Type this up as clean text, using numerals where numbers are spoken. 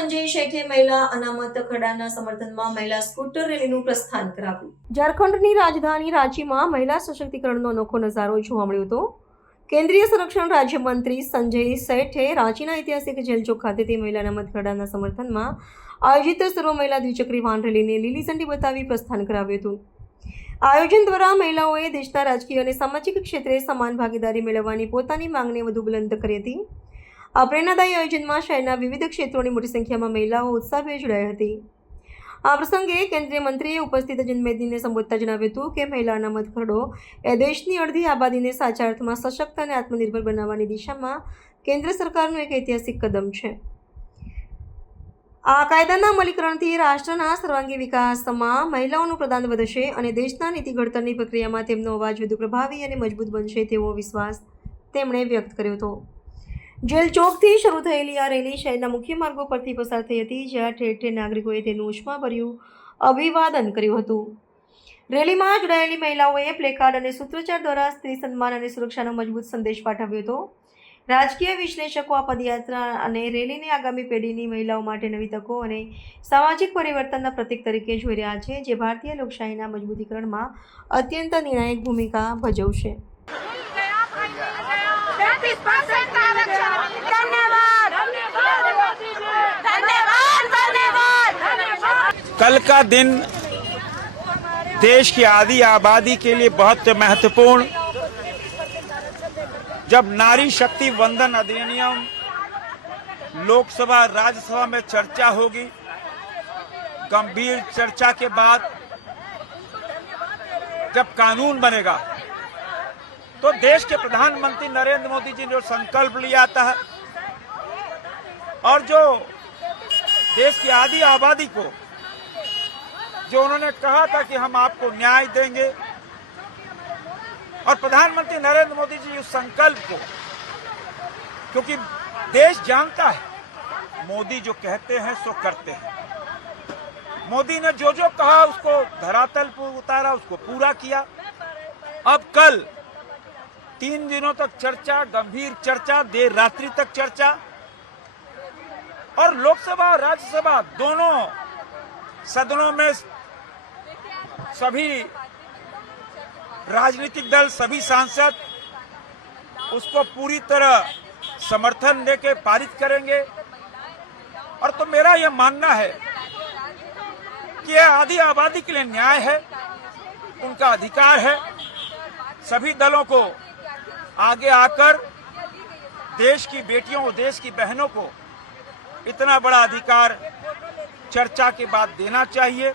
સંજય શેઠે મહિલા અનામત ખરડાના સમર્થનમાં મહિલા સ્કૂટર રેલીનું પ્રસ્થાન કરાવ્યું। ઝારખંડની રાજધાની રાંચીમાં મહિલા સશક્તિકરણનો અનોખો નજારો જોવા મળ્યો હતો। કેન્દ્રીય સંરક્ષણ રાજ્યમંત્રી સંજય શેઠે રાંચીના ઐતિહાસિક જેલ ચોક ખાતેથી મહિલા અનામત ખરડાના સમર્થનમાં આયોજિત સર્વ મહિલા દ્વિચક્રી વાહન રેલીને લીલી ઝંડી બતાવી પ્રસ્થાન કરાવ્યું હતું। આયોજન દ્વારા મહિલાઓએ દેશના રાજકીય અને સામાજિક ક્ષેત્રે સમાન ભાગીદારી મેળવવાની પોતાની માંગને વધુ બુલંદ કરી હતી। આ પ્રેરણાદાયી આયોજનમાં શહેરના વિવિધ ક્ષેત્રોની મોટી સંખ્યામાં મહિલાઓ ઉત્સાહભેર જોડાઈ હતી। આ પ્રસંગે કેન્દ્રીય મંત્રીએ ઉપસ્થિત જનમેદનીને સંબોધતા જણાવ્યું હતું કે મહિલા અનામત ખરડો એ દેશની અડધી આબાદીને સાચા અર્થમાં સશક્ત અને આત્મનિર્ભર બનાવવાની દિશામાં કેન્દ્ર સરકારનું એક ઐતિહાસિક કદમ છે। આ કાયદાના અમલીકરણથી રાષ્ટ્રના સર્વાંગી વિકાસમાં મહિલાઓનું પ્રદાન વધશે અને દેશના નીતિ ઘડતરની પ્રક્રિયામાં તેમનો અવાજ વધુ પ્રભાવી અને મજબૂત બનશે તેવો વિશ્વાસ તેમણે વ્યક્ત કર્યો હતો। જેલ ચોકથી શરૂ થયેલી આ રેલી શહેરના મુખ્ય માર્ગો પરથી પસાર થઈ હતી, જ્યાં ઠેર ઠેર નાગરિકોએ તેનું ઉષ્માભર્યું અભિવાદન કર્યું હતું। રેલીમાં જોડાયેલી મહિલાઓએ પ્લેકાર્ડ અને સૂત્રોચ્ચાર દ્વારા સ્ત્રી સન્માન અને સુરક્ષાનો મજબૂત સંદેશ પાઠવ્યો હતો। રાજકીય વિશ્લેષકો આ પદયાત્રા અને રેલીને આગામી પેઢીની મહિલાઓ માટે નવી તકો અને સામાજિક પરિવર્તનના પ્રતીક તરીકે જોઈ રહ્યા છે, જે ભારતીય લોકશાહીના મજબૂતીકરણમાં અત્યંત નિર્ણાયક ભૂમિકા ભજવશે। कल का दिन देश की आधी आबादी के लिए बहुत महत्वपूर्ण, जब नारी शक्ति वंदन अधिनियम लोकसभा राज्यसभा में चर्चा होगी। गंभीर चर्चा के बाद जब कानून बनेगा तो देश के प्रधानमंत्री नरेंद्र मोदी जी ने जो संकल्प लिया था और जो देश की आधी आबादी को जो उन्होंने कहा था कि हम आपको न्याय देंगे, और प्रधानमंत्री नरेंद्र मोदी जी उस संकल्प को, क्योंकि देश जानता है मोदी जो कहते हैं सो करते हैं। मोदी ने जो जो कहा उसको धरातल पर उतारा, उसको पूरा किया। अब कल 3 दिनों तक चर्चा, गंभीर चर्चा, देर रात्रि तक चर्चा, और लोकसभा और राज्यसभा दोनों सदनों में सभी राजनीतिक दल, सभी सांसद उसको पूरी तरह समर्थन देके पारित करेंगे। और तो मेरा यह मानना है कि यह आधी आबादी के लिए न्याय है, उनका अधिकार है। सभी दलों को आगे आकर देश की बेटियों, देश की बहनों को इतना बड़ा अधिकार चर्चा के बाद देना चाहिए।